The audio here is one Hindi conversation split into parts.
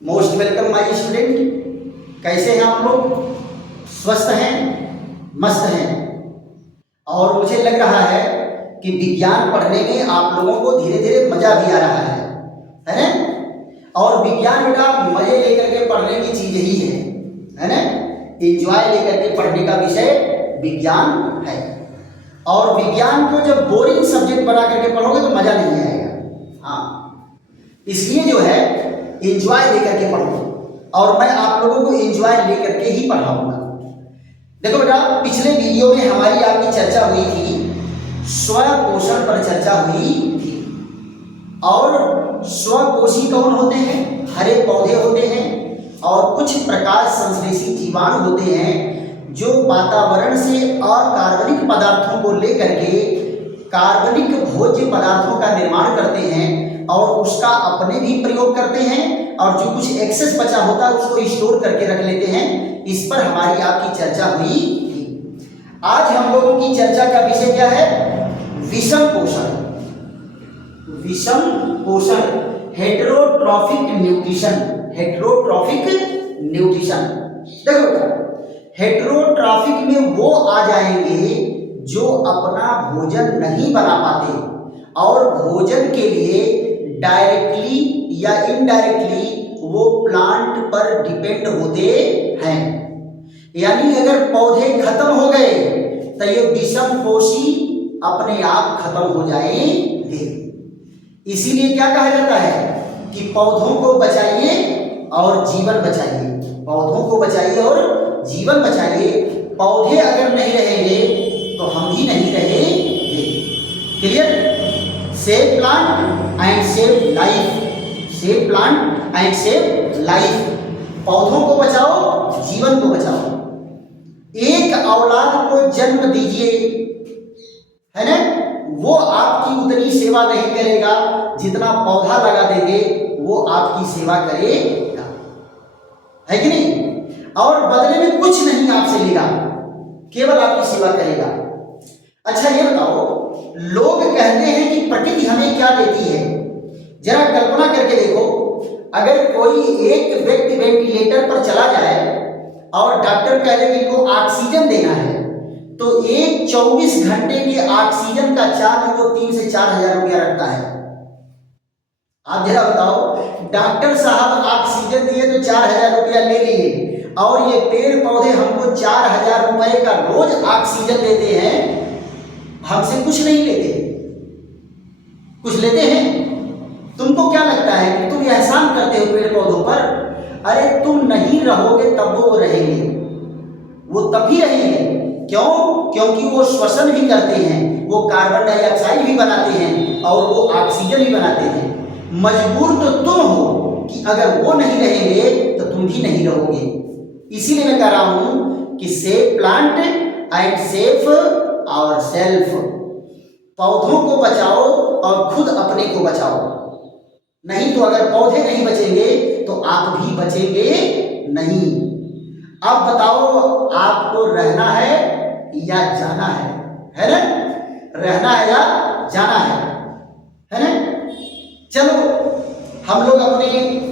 Most welcome my student. कैसे हैं आप लोग? स्वस्थ हैं, मस्त हैं। और मुझे लग रहा है कि विज्ञान पढ़ने में आप लोगों को धीरे धीरे मजा भी आ रहा है ना? और विज्ञान बेटा मजे लेकर के पढ़ने की चीज ही है ना? एंजॉय लेकर के पढ़ने का विषय विज्ञान है। और विज्ञान को जब बोरिंग सब्जेक्ट बना करके पढ़ोगे तो मजा नहीं आएगा। हाँ, इसलिए जो है एंजॉय लेकर के पढ़ो, और मैं आप लोगों को एंजॉय लेकर के ही पढ़ाऊंगा। देखो बेटा, पिछले वीडियो में हमारी आपकी चर्चा हुई थी, स्व पोषण पर चर्चा हुई थी। और स्वपोषी कौन होते हैं? हरे पौधे होते हैं और कुछ प्रकाश संश्लेषी जीवाणु होते हैं जो वातावरण से अकार्बनिक पदार्थों को लेकर के कार्बनिक भोज्य पदार्थों का निर्माण करते हैं और उसका अपने भी प्रयोग करते हैं, और जो कुछ एक्सेस बचा होता है उसको स्टोर करके रख लेते हैं। इस पर हमारी आपकी चर्चा हुई थी। आज हम लोगों की चर्चा का विषय क्या है? विषम पोषण। विषम पोषण, हेटेरोट्रॉफिक न्यूट्रिशन। Heterotrophic nutrition. देखो बेटा, हेटेरोट्रॉफिक में वो आ जाएंगे जो अपना भोजन नहीं बना पाते और भोजन के लिए डायरेक्टली या इनडायरेक्टली वो प्लांट पर डिपेंड होते हैं। यानी अगर पौधे खत्म हो गए तो ये विषम पोषी अपने आप खत्म हो जाएंगे। इसीलिए क्या कहा जाता है कि पौधों को बचाइए और जीवन बचाइए। पौधों को बचाइए और जीवन बचाइए। पौधे अगर नहीं रहेंगे तो हम भी नहीं रहेंगे। Clear? Save plant and save life. Save plant and save life. पौधों को बचाओ, जीवन को बचाओ। एक औलाद को जन्म दीजिए, है ना? वो आपकी उतनी सेवा नहीं करेगा जितना पौधा लगा देंगे वो आपकी सेवा करेगा, है कि नहीं? और बदले में कुछ नहीं आपसे लेगा, केवल आपकी सेवा करेगा। अच्छा ये बताओ, लोग कहते हैं कि प्रकृति हमें क्या देती है? जरा कल्पना करके देखो, अगर कोई एक व्यक्ति वेंटिलेटर पर चला जाए और डॉक्टर कह दे कि इनको ऑक्सीजन देना है, तो एक 24 घंटे के ऑक्सीजन का चार्ज वो 3 से 4 हजार रुपया रखता है। आप जरा बताओ, डॉक्टर साहब ऑक्सीजन दिए तो 4 हजार रुपया ले लिए, और ये पेड़ पौधे हमको 4 हजार रुपए का रोज ऑक्सीजन देते हैं, हमसे कुछ नहीं लेते। कुछ लेते हैं? तुमको क्या लगता है कि तुम एहसान करते हो पेड़ पौधों पर? अरे तुम नहीं रहोगे तब वो रहेंगे, वो तभी रहेंगे। क्यों? क्योंकि वो श्वसन भी करते हैं, वो कार्बन डाइऑक्साइड भी बनाते हैं और वो ऑक्सीजन भी बनाते हैं। मजबूर तो तुम हो कि अगर वो नहीं रहेंगे तो तुम भी नहीं रहोगे। इसीलिए मैं कह रहा हूं कि save plant and save our self. पौधों को बचाओ और खुद अपने को बचाओ। नहीं तो अगर पौधे नहीं बचेंगे तो आप भी बचेंगे नहीं। अब बताओ, आपको रहना है या जाना है ना? रहना है या जाना है ना? चलो हम लोग अपने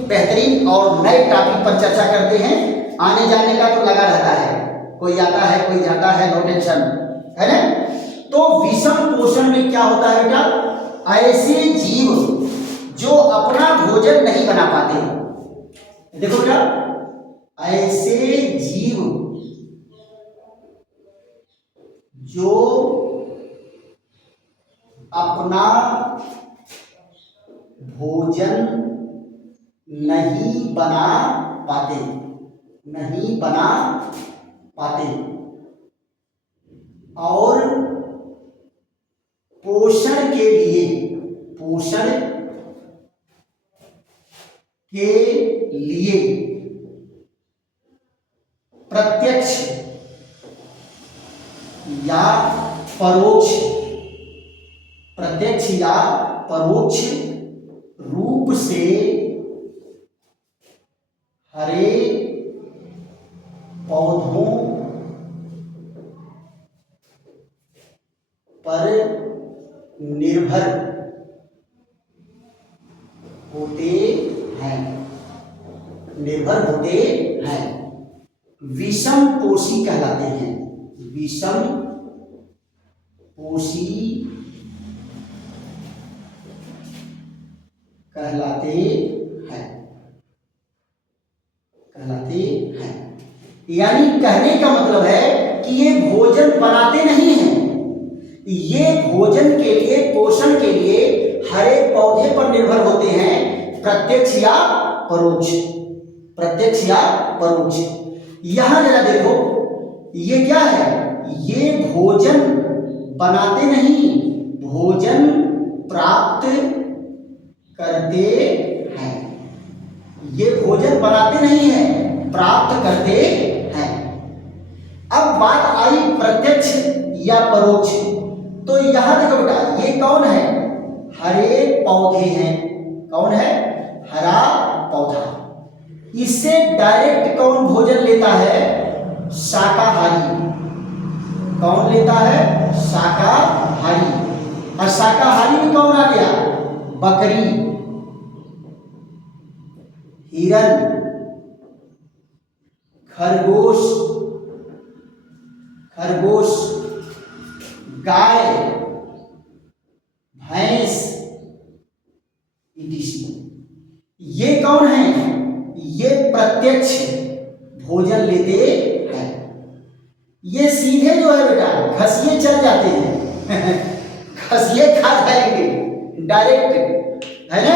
बेहतरीन और नए टॉपिक पर चर्चा करते हैं। आने जाने का तो लगा रहता है, कोई आता है कोई जाता है, नो टेंशन, है ना? तो विषम पोषण में क्या होता है बेटा? ऐसे जीव जो अपना भोजन नहीं बना पाते। देखो बेटा, ऐसे जीव जो अपना भोजन नहीं बना पाते, नहीं बना पाते और पोषण के लिए, पोषण के लिए प्रत्यक्ष या परोक्ष, प्रत्यक्ष या परोक्ष रूप से हरे पौधों पर निर्भर होते हैं। निर्भर होते हैं, विषम पोषी कहलाते हैं, विषम पोषी कहलाते हैं। यानी कहने का मतलब है कि ये भोजन बनाते नहीं हैं, ये भोजन के लिए, पोषण के लिए हर एक पौधे पर निर्भर होते हैं, प्रत्यक्ष या परोक्ष, प्रत्यक्ष या परोक्ष। यहां जरा देखो, ये क्या है, ये भोजन बनाते नहीं, भोजन प्राप्त करते हैं। ये भोजन बनाते नहीं है, प्राप्त करते हैं। अब बात आई प्रत्यक्ष या परोक्ष, तो यहां देखो बेटा, ये कौन है, हरे पौधे हैं, कौन है, हरा पौधा। इससे डायरेक्ट कौन भोजन लेता है, शाकाहारी। कौन लेता है, शाकाहारी। और शाकाहारी में कौन आ गया, बकरी, हिरन, खरगोश, गाय, भैंस, etc। ये कौन है, ये प्रत्यक्ष भोजन लेते हैं। ये सीधे जो है बेटा घसिए चल जाते हैं घसिए खा जाएंगे डायरेक्ट, है ना।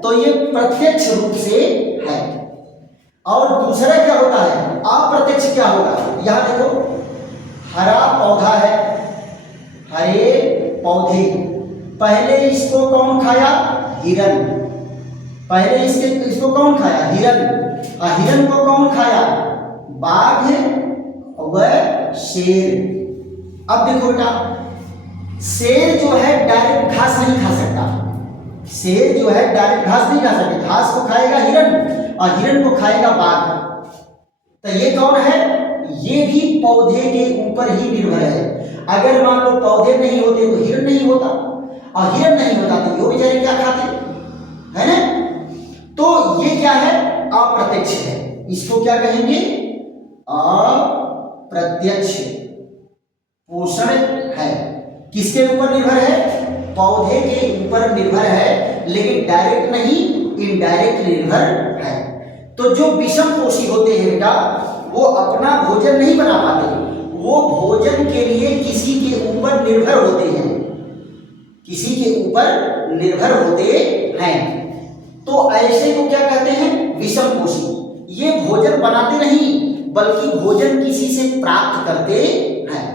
तो ये प्रत्यक्ष रूप से है। और दूसरा क्या होता है, अप्रत्यक्ष क्या होगा, यहां देखो, हरा पौधा है, हरे पौधे, पहले इसको कौन खाया, हिरन, पहले इसको कौन खाया, हिरन, और हिरन को कौन खाया, बाघ व शेर। अब देखो बेटा, शेर जो है डायरेक्ट घास नहीं खा सकता, शेर जो है डायरेक्ट घास नहीं खा सकता, घास को खाएगा हिरन और हिरन को खाएगा बाघ। तो ये कौन है, ये भी पौधे के ऊपर ही निर्भर है। अगर मान लो पौधे नहीं होते तो हिरन नहीं होता, और हिरन नहीं होता तो ये बेचारे क्या खाते, है ना। तो ये क्या है, अप्रत्यक्ष है, इसको क्या कहेंगे, अप्रत्यक्ष पोषण है। किसके ऊपर निर्भर है, पौधे के ऊपर निर्भर है, लेकिन डायरेक्ट नहीं, इनडायरेक्ट निर्भर है। तो जो विषम पोषी होते हैं बेटा, वो अपना भोजन नहीं बना पाते, वो भोजन के लिए किसी के ऊपर निर्भर होते हैं, किसी के ऊपर निर्भर होते हैं। तो ऐसे को क्या कहते हैं, विषम पोषी। ये भोजन बनाते नहीं, बल्कि भोजन किसी से प्राप्त करते हैं।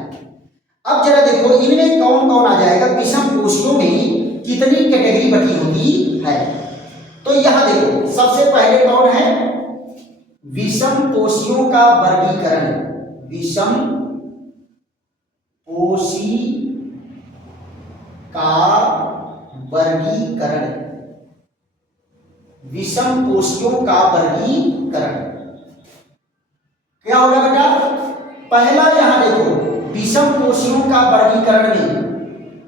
अब जरा देखो, इनमें कौन कौन आ जाएगा, विषम पोषियों में कितनी कैटेगरी बटी होती है। तो यहां देखो, सबसे पहले कौन है, विषम पोषियों का वर्गीकरण, विषम पोषी का वर्गीकरण, विषम पोषियों का वर्गीकरण क्या होगा बेटा। पहला यहां देखो, विषम पोषियों का वर्गीकरण में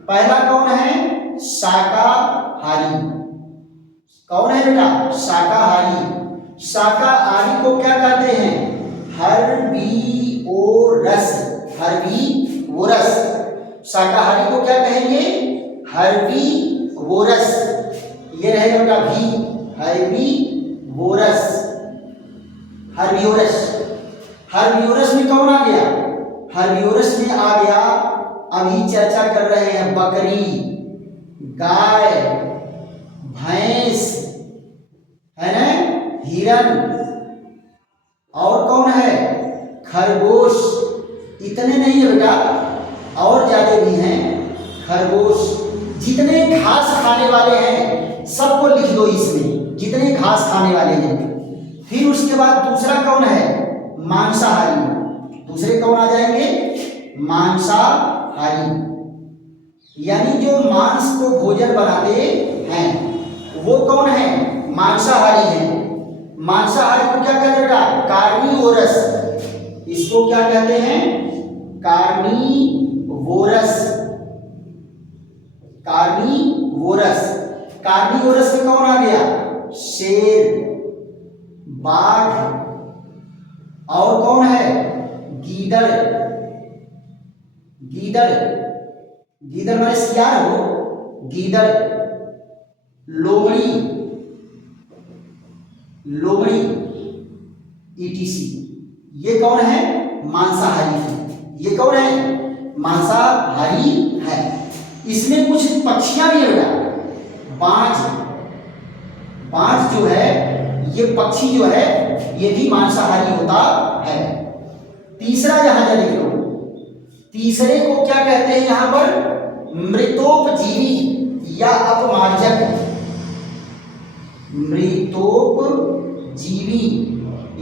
पहला कौन है, शाकाहारी। कौन है बेटा, शाकाहारी। शाकाहारी को क्या कहते हैं, हर्बीवोरस, हर्बीवोरस। शाकाहारी को क्या कहेंगे, हर्बीवोरस। ये रहेगा बेटा भी, हर्बीवोरस, हर्बीवोरस। हर्बीवोरस में कौन आ गया, हर्बीवोरस में आ गया, अभी चर्चा कर रहे हैं, बकरी, गाय, भैंस, है ना, हिरन, और कौन है, खरगोश। इतने नहीं है बेटा, और ज्यादा भी हैं, खरगोश। जितने घास खाने वाले हैं सबको लिख दो इसमें, जितने घास खाने वाले हैं। फिर उसके बाद दूसरा कौन है, मांसाहारी। दूसरे कौन आ जाएंगे, मांसाहारी, यानी जो मांस को भोजन बनाते हैं वो कौन है, मांसाहारी है। मांसाहारी को क्या कहते हैं बेटा, कार्निवोरस। इसको क्या कहते हैं, कार्निवोरस, कार्निवोरस। कार्निवोरस में कौन आ गया, शेर, बाघ। और कौन है? गीदड़। गीदड़, गीदड़ माने सियार हो, गीदड़। लोमड़ी, लोमड़ी ईटीसी। ये कौन है? मांसाहारी है। ये कौन है? मांसाहारी है। इसमें कुछ पक्षियां भी है बेटा। बाज, बाज जो है ये पक्षी जो है ये भी मांसाहारी होता है। तीसरा यहां जा देख लो, तीसरे को क्या कहते हैं यहां पर? मृतोपजीवी या अपमार्जक। मृतोपजीवी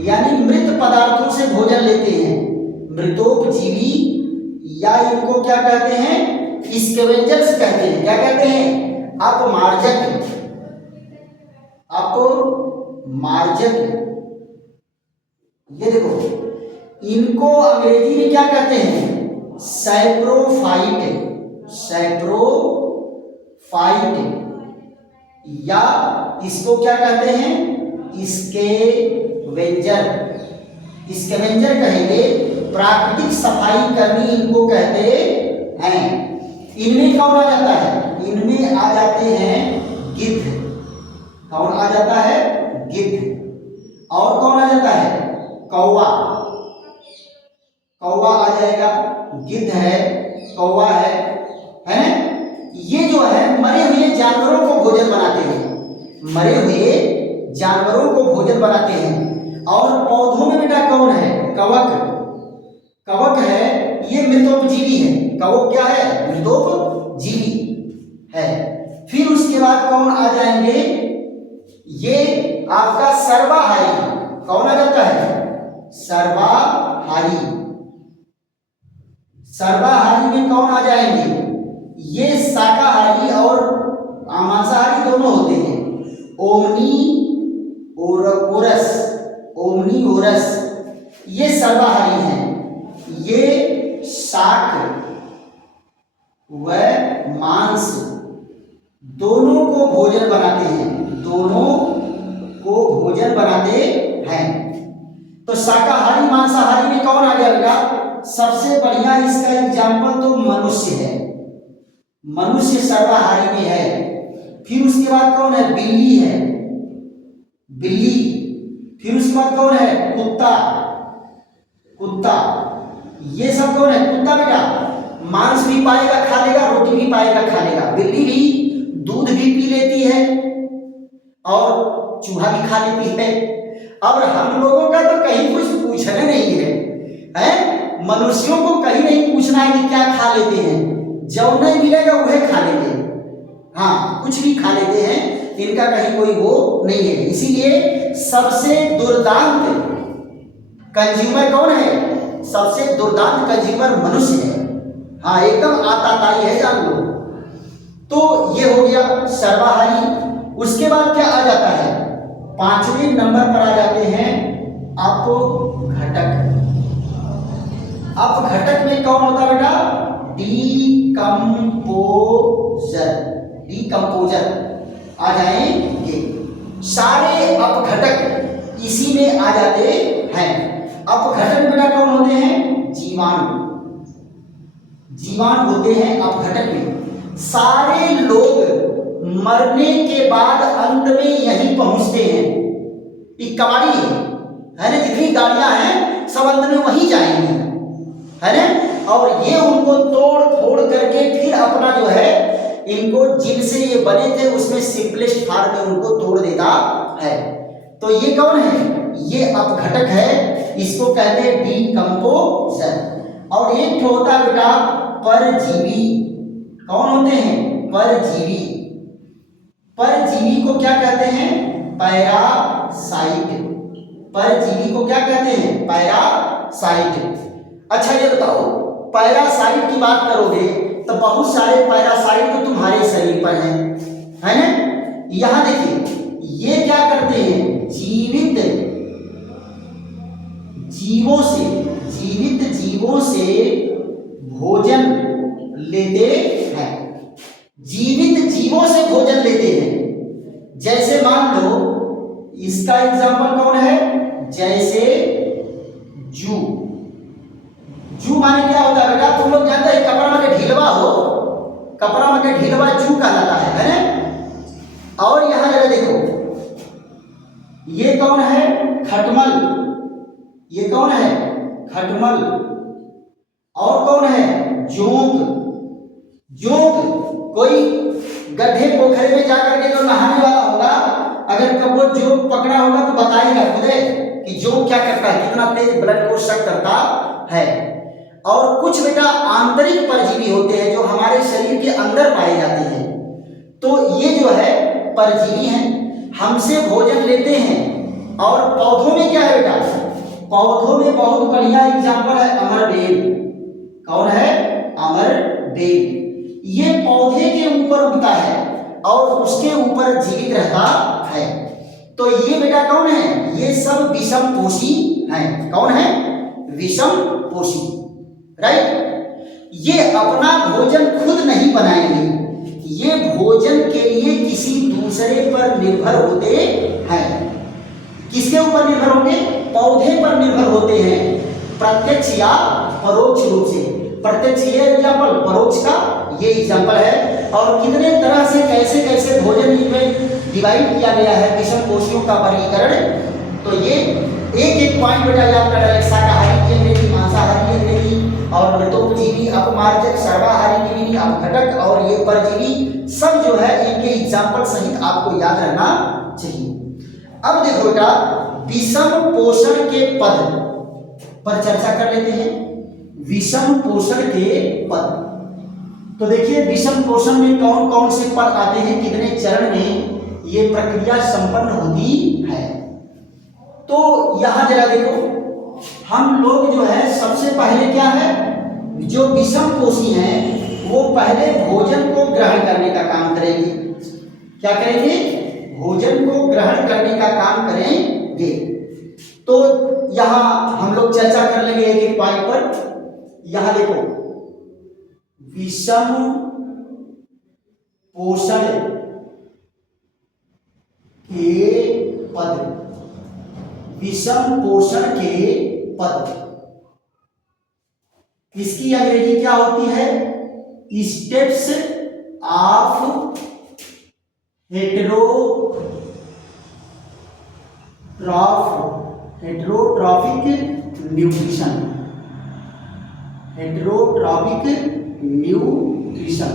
यानी मृत पदार्थों से भोजन लेते हैं, मृतोपजीवी, या इनको क्या कहते हैं? स्कैवेंजर्स कहते हैं। क्या कहते हैं? अपमार्जक। अपमार्जक। ये देखो, इनको अंग्रेजी में क्या कहते हैं? सैप्रोफाइट। सैप्रोफाइट, या इसको क्या कहते हैं? स्कैवेंजर। स्कैवेंजर कहेंगे। प्राकृतिक सफाई कर्मी इनको कहते हैं। इनमें कौन आ जाता है? इनमें आ जाते हैं गिद्ध। कौन आ जाता है? गिद्ध। और कौन आ जाता है? कौवा। कौवा आ जाएगा। गिद्ध है, कौवा है ना? ये जो है मरे हुए जानवरों को भोजन बनाते हैं, मरे हुए जानवरों को भोजन बनाते हैं। और पौधों में बेटा कौन है? कवक। कवक है, ये मृतोपजीवी है। कवक क्या है? मृतोपजीवी है। फिर उसके बाद कौन आ जाएंगे? ये आपका सर्वाहारी। कौन आ जाता है? सर्वाहारी। सर्वाहारी में कौन आ जाएंगे? ये शाकाहारी और मांसाहारी दोनों होते हैं। ओमनीओरस, ओमनीओरस ये सर्वाहारी हैं। ये शाक व मांस दोनों को भोजन बनाते हैं, दोनों को भोजन बनाते हैं। तो शाकाहारी मांसाहारी में कौन आ गया बेटा? सबसे बढ़िया इसका एग्जाम्पल तो मनुष्य है। मनुष्य सर्वाहारी में है। फिर उसके बाद कौन है? बिल्ली है, बिल्ली। फिर उसके बाद कौन है? कुत्ता, कुत्ता। ये सब कौन है? कुत्ता बेटा मांस भी पाएगा खा लेगा, रोटी भी पाएगा खा लेगा। बिल्ली भी दूध भी पी लेती है और चूहा भी खा लेती है। अब हम लोगों का तो कहीं कुछ पूछना नहीं है, हैं? मनुष्यों को कहीं नहीं पूछना है कि क्या खा लेते हैं, जो नहीं मिलेगा वह खा लेते हैं। हाँ, कुछ भी खा लेते हैं, इनका कहीं कोई वो नहीं है। इसीलिए सबसे दुर्दांत कंज्यूमर कौन है? सबसे दुर्दांत कंज्यूमर मनुष्य है। हाँ, एकदम आताताई है, जान लो। तो ये हो गया सर्वाहारी। उसके बाद क्या आ जाता है? पांचवें नंबर पर आ जाते हैं अपघटक। अपघटक में कौन होता है बेटा? डीकंपोजर। डीकंपोजर आ जाएंगे। सारे अपघटक इसी में आ जाते हैं। अपघटक बेटा कौन होते हैं? जीवाणु। जीवाणु होते हैं अपघटक में। सारे लोग मरने के बाद अंत में यही पहुंचते हैं। एक कबाड़ी है ना, जितनी गाड़ियां हैं सब अंत में वहीं जाएंगी, है ना। और ये उनको तोड़ फोड़ करके फिर अपना जो है, इनको जिनसे ये बने थे उसमें सिंपलेस्ट फॉर्म में उनको तोड़ देता है। तो ये कौन है? ये अपघटक है, इसको कहते हैं डीकंपोजर। और एक तो होता है बेटा परजीवी। कौन होते हैं? परजीवी। परजीवी को क्या कहते हैं? पैरासाइट। परजीवी को क्या कहते हैं? पैरासाइट। अच्छा ये बताओ, पैरासाइट की बात करोगे तो बहुत सारे पैरासाइट तो तुम्हारे शरीर पर हैं, है ना। यहां देखिए, ये क्या करते हैं? जीवित जीवों से भोजन लेते हैं। जीवित जीवों से भोजन लेते हैं। जैसे मान लो इसका एग्जाम्पल कौन है? जैसे जू। जू माने क्या होता है बेटा? तुम लोग जानते हैं कपड़ा में ढीलवा हो, कपड़ा में ढीलवा जू कहलाता है ना? और यहां जरा देखो, ये कौन है? खटमल। ये कौन है? खटमल। और कौन है? जोंक। जोंक कोई गड्ढे पोखरे में जाकर के जो नहाने वाला होगा, अगर कब वो जोंक पकड़ा होगा तो बताएगा खुदे कि जोंक क्या करता है, कितना तेज ब्लड को सक करता है। और कुछ बेटा आंतरिक परजीवी होते हैं जो हमारे शरीर के अंदर पाए जाते हैं। तो ये जो है परजीवी हैं, हमसे भोजन लेते हैं। और पौधों में क्या है बेटा? पौधों में बहुत बढ़िया एग्जाम्पल है अमरबेल। कौन है? अमरबेल। ये पौधे के ऊपर उगता है और उसके ऊपर जीवित रहता है। तो ये बेटा कौन है? ये सब विषम पोषी हैं। कौन है? विषम पोषी, राइट। ये अपना भोजन खुद नहीं बनाएंगे, ये भोजन के लिए किसी दूसरे पर निर्भर होते हैं। किसके ऊपर निर्भर होंगे? पौधे पर निर्भर होते हैं, प्रत्यक्ष या परोक्ष रूप से। प्रत्यक्ष ये एग्जाम्पल, परोक्ष का ये एग्जाम्पल है। और कितने तरह से कैसे कैसे भोजन में डिवाइड किया गया है विषम पोषियों का वर्गीकरण। तो ये एक एक पॉइंट बेटा याद कर रहे हैं। शाकाहारी अंग्रेजी, मांसाहारी अंग्रेजी, और मृतोपजीवी, अपमार्जक, सर्वाहारी जीवी, अपघटक और ये परजीवी, सब जो है इनके एग्जाम्पल सहित आपको याद रहना चाहिए। अब देखो बेटा, विषम पोषण के पद पर चर्चा कर लेते हैं। विषम पोषण के पद, तो देखिए विषम पोषण में कौन कौन से पद आते हैं, कितने चरण में ये प्रक्रिया संपन्न होती है। तो यहां जरा देखो, हम लोग जो है सबसे पहले क्या है, जो विषम पोषी हैं वो पहले भोजन को ग्रहण करने का काम करेंगे। क्या करेंगे? भोजन को ग्रहण करने का काम करेंगे। तो यहां हम लोग चर्चा कर लेंगे एक एक पॉइंट पर। यहां देखो, विषम पोषण के पद, विषम पोषण के पद, इसकी अंग्रेजी क्या होती है? Steps of heterotrophic nutrition. Heterotrophic nutrition.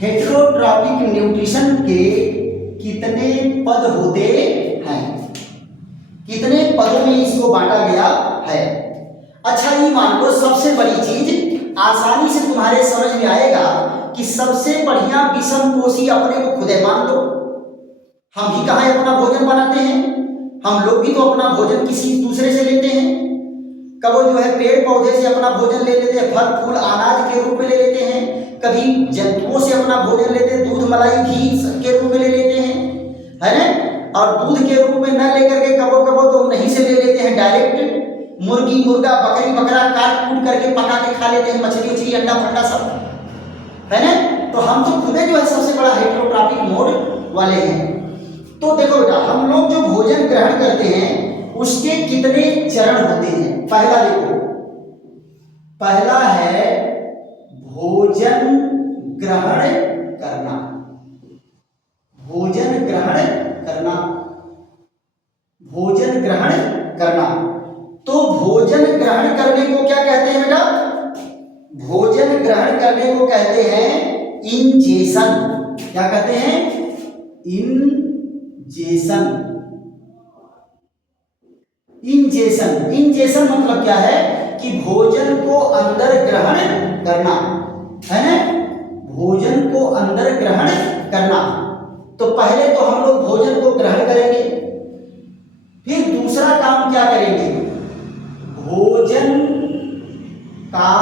Heterotrophic nutrition के कितने पद होते हैं? कितने पदों में इसको बांटा गया है? अच्छा, ये मान लो सबसे बड़ी चीज आसानी से तुम्हारे समझ में आएगा कि सबसे बढ़िया विषम पोषी अपने को खुद मान लो। हम ही कहाँ अपना भोजन बनाते हैं? हम लोग भी तो अपना भोजन किसी दूसरे से लेते हैं। कब जो है पेड़ पौधे से अपना भोजन ले लेते हैं, फल फूल अनाज के रूप में ले लेते हैं, कभी जंतुओं से अपना भोजन लेते हैं, दूध मलाई घी के रूप में ले लेते हैं, है ना? और दूध के रूप में न लेकर के कबो कबो तो नहीं से ले लेते हैं डायरेक्ट। मुर्गी मुर्गा बकरी बकरा काट कूट करके पका के खा लेते हैं, मछली उछली अंडा फंडा सब, है ना? तो हम तो खुद जो है सबसे बड़ा हेटेरोट्रॉफिक मोड वाले हैं। तो देखो बेटा, हम लोग जो भोजन ग्रहण करते हैं उसके कितने चरण होते हैं? पहला देखो, पहला है भोजन ग्रहण करना। भोजन ग्रहण करना, भोजन ग्रहण करना। तो भोजन ग्रहण करने को क्या कहते हैं बेटा? भोजन ग्रहण करने को कहते हैं इंजेशन। क्या कहते हैं? इंजेशन। इंजेशन, इंजेशन मतलब क्या है कि भोजन को अंदर ग्रहण करना, है ना? भोजन को अंदर ग्रहण करना। तो पहले तो हम लोग भोजन को ग्रहण करेंगे, फिर दूसरा काम क्या करेंगे? भोजन का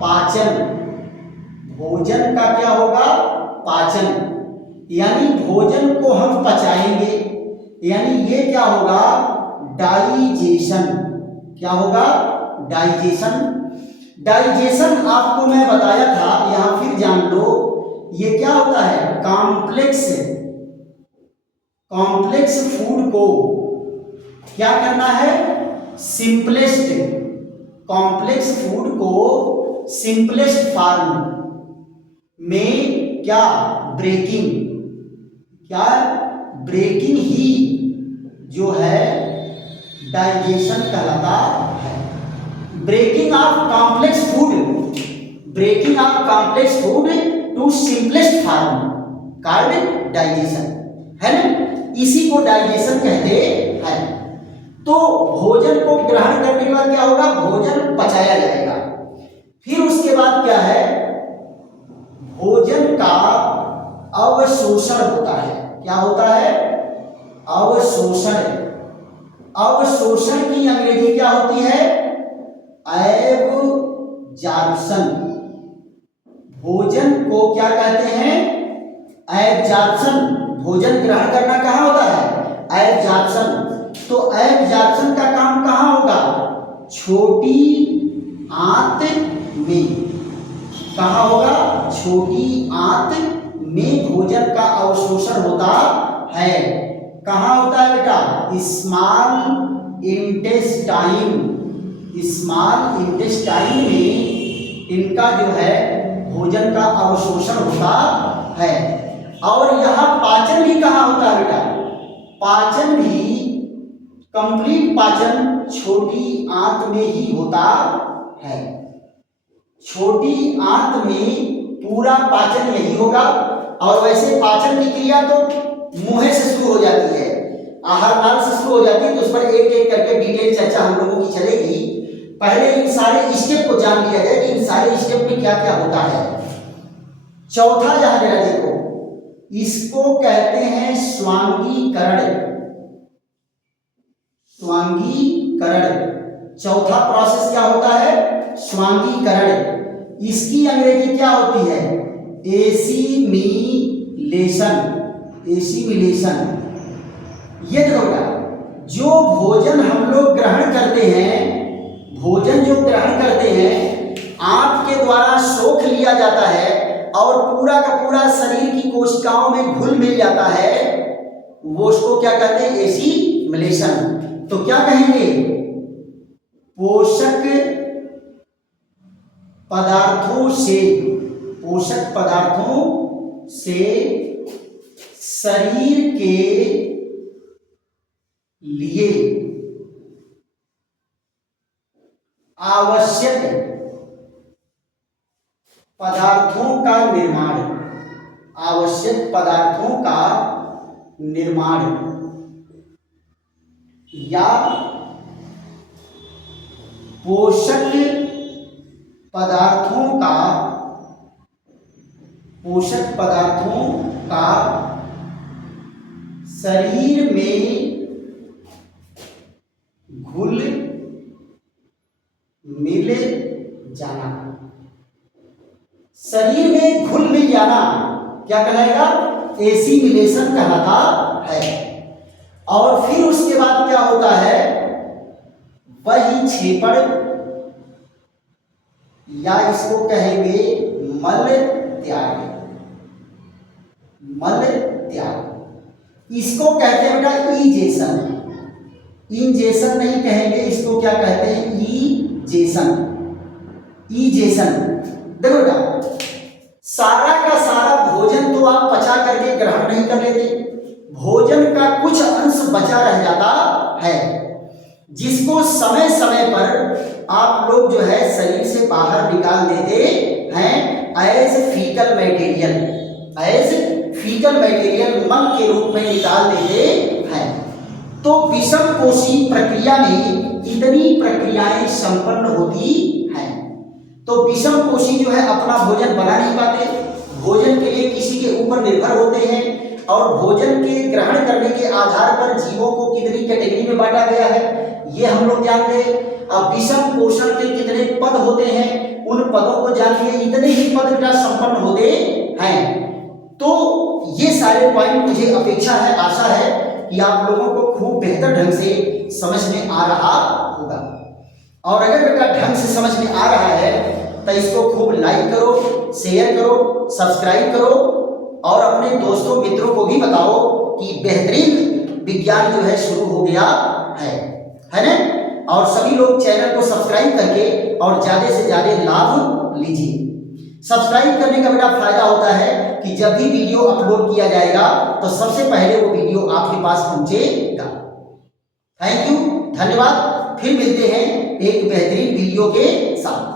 पाचन। भोजन का क्या होगा? पाचन। यानी भोजन को हम पचाएंगे, यानी ये क्या होगा? डाइजेशन। क्या होगा? डाइजेशन। डाइजेशन आपको मैं बताया था, यहां फिर जान लो, ये क्या होता है? कॉम्प्लेक्स कॉम्प्लेक्स फूड को क्या करना है, सिंपलेस्ट, कॉम्प्लेक्स फूड को सिंपलेस्ट फॉर्म में क्या, ब्रेकिंग, क्या ब्रेकिंग ही जो है डाइजेशन कहलाता है। Breaking of complex food, breaking of complex food to simplest form called digestion, है ना, इसी को डाइजेशन कहते हैं। तो भोजन को ग्रहण करने के बाद क्या होगा, भोजन पचाया जाएगा। फिर उसके बाद क्या है, भोजन का अवशोषण होता है। क्या होता है, अवशोषण। अवशोषण की अंग्रेजी क्या होती है, एब्जॉर्प्शन। भोजन को क्या कहते हैं, एब्जॉर्प्शन। भोजन ग्रहण करना कहाँ होता है, एब्जॉर्प्शन। तो एब्जॉर्प्शन का काम कहाँ होगा, छोटी आंत में। कहाँ होगा, छोटी आंत में भोजन का अवशोषण होता है। कहाँ होता है बेटा, स्मॉल इंटेस्टाइन, स्मॉल इंटेस्टाइन में इनका जो है भोजन का अवशोषण होता है। और यहाँ पाचन भी कहाँ होता है बेटा, पाचन भी, कंप्लीट पाचन छोटी आंत में ही होता है। छोटी आंत में पूरा पाचन यही होगा। और वैसे पाचन की क्रिया तो मुंह से शुरू हो जाती है, आहार नाल से शुरू हो जाती है। तो उस पर एक एक करके डिटेल चर्चा हम लोगों की चलेगी। पहले इन सारे स्टेप को जान लिया जाए कि इन सारे स्टेप में क्या क्या होता है। चौथा जहां जरा देखो, इसको कहते हैं स्वांगीकरण, स्वांगीकरण। चौथा प्रोसेस क्या होता है, स्वांगीकरण। इसकी अंग्रेजी क्या होती है, एसिमिलेशन, एसिमिलेशन। ये देखो बेटा, जो भोजन हम लोग ग्रहण करते हैं, भोजन जो ग्रहण करते हैं आंत के द्वारा सोख लिया जाता है और पूरा का पूरा शरीर की कोशिकाओं में घुल मिल जाता है, वो उसको क्या कहते हैं, एसिमिलेशन। तो क्या कहेंगे, पोषक पदार्थों से, पोषक पदार्थों से शरीर के लिए आवश्यक पदार्थों का निर्माण, आवश्यक पदार्थों का निर्माण या पोषक पदार्थों का, पोषक पदार्थों का शरीर में घुल मिल जाना, शरीर में घुल मिल जाना क्या कहलाएगा, एसिमिलेशन कहलाता है। और फिर उसके बाद क्या होता है, वही क्षेपण या इसको कहेंगे मल त्याग, मल त्याग। इसको कहते हैं बेटा ईजेशन, इंजेशन नहीं कहेंगे, इसको क्या कहते हैं, ईजेशन, ईजेशन। देखो बेटा, सारा का सारा भोजन तो आप पचा करके ग्रहण नहीं कर लेते, भोजन का कुछ अंश बचा रह जाता है, जिसको समय समय पर आप लोग जो है शरीर से बाहर निकाल देते हैं as faecal material, as faecal material मल के रूप में निकाल देते हैं। तो विषम कोशी प्रक्रिया में इतनी प्रक्रियाएं संपन्न होती हैं। तो विषम कोशी जो है अपना भोजन बना नहीं पाते, भोजन के लिए किसी के ऊपर निर्भर होते हैं। और भोजन के ग्रहण करने के आधार पर जीवों को कितनी कैटेगरी में बांटा गया है ये हम लोग जानते हैं। अब विषम पोषण के कितने पद होते हैं, उन पदों को जानिए, इतने ही पद बेटा संपन्न होते हैं। तो ये सारे पॉइंट मुझे अपेक्षा है, आशा है कि आप लोगों को खूब बेहतर ढंग से समझ में आ रहा होगा। और अगर बेटा ढंग से समझ में आ रहा है तो इसको खूब लाइक करो, शेयर करो, सब्सक्राइब करो और अपने दोस्तों मित्रों को भी बताओ कि बेहतरीन विज्ञान जो है शुरू हो गया है ना। और सभी लोग चैनल को सब्सक्राइब करके और ज़्यादा से ज़्यादा लाभ लीजिए। सब्सक्राइब करने का बड़ा फायदा होता है कि जब भी वीडियो अपलोड किया जाएगा तो सबसे पहले वो वीडियो आपके पास पहुंचेगा। थैंक यू, धन्यवाद। फिर मिलते हैं एक बेहतरीन वीडियो के साथ।